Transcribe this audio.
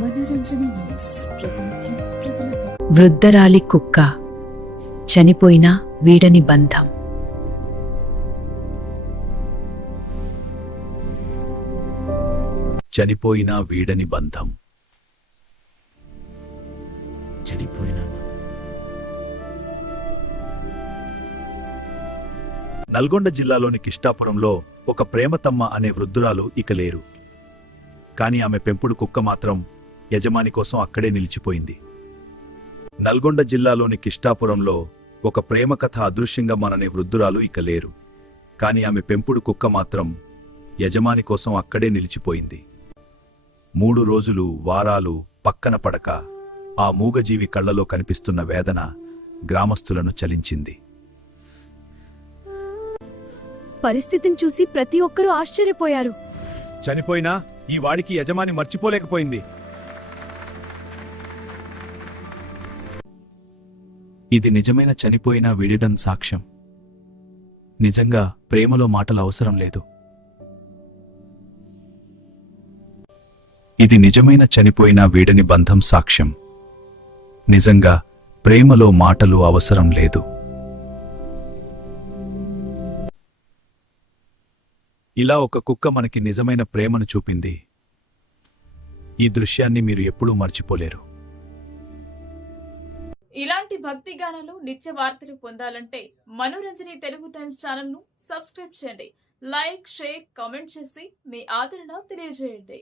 మనోరంజని న్యూస్ ప్రతినిత్యం ప్రజలతో. వృద్ధరాలి కుక్క చనిపోయినా వీడని బంధం. చనిపోయినా వీడని బంధం. చనిపోయినా. నల్గొండ జిల్లాలోని కిష్టాపురంలో ఒక ప్రేమతమ్మ అనే వృద్ధురాలు ఇక లేరు. కాని ఆమె పెంపుడు కుక్క మాత్రం యజమాని కోసం అక్కడే నిలిచిపోయింది. నల్గొండ జిల్లాలోని కిష్టాపురంలో ఒక ప్రేమ కథ అదృశ్యంగా మననే వృద్ధురాలు ఇక లేరు. కాని ఆమె పెంపుడు కుక్క మాత్రం యజమాని కోసం అక్కడే నిలిచిపోయింది. 3 రోజులు, వారాలు పక్కన పడక ఆ మూగజీవి కళ్లలో కనిపిస్తున్న వేదన గ్రామస్తులను చలించింది. పరిస్థితిని చూసి ప్రతి ఒక్కరూ ఆశ్చర్యపోయారు. చనిపోయినా ఈ వాడికి యజమాని మర్చిపోలేకపోయింది. ఇది నిజమైన చనిపోయినా వీడడం సాక్ష్యం. నిజంగా ప్రేమలో మాటలు అవసరం లేదు. ఇది నిజమైన చనిపోయినా వీడని బంధం సాక్ష్యం. నిజంగా ప్రేమలో మాటలు అవసరం లేదు. ఇలా ఒక కుక్క మనకి నిజమైన ప్రేమను చూపింది. ఈ దృశ్యాన్ని మీరు ఎప్పుడూ మర్చిపోలేరు. ఇలాంటి భక్తి గానాలు, నిత్య వార్తలు పొందాలంటే మనోరంజని తెలుగు టైమ్స్ ఛానల్ ను సబ్స్క్రైబ్ చేయండి. లైక్, షేర్, కామెంట్ చేసి మీ ఆదరణ తెలియజేయండి.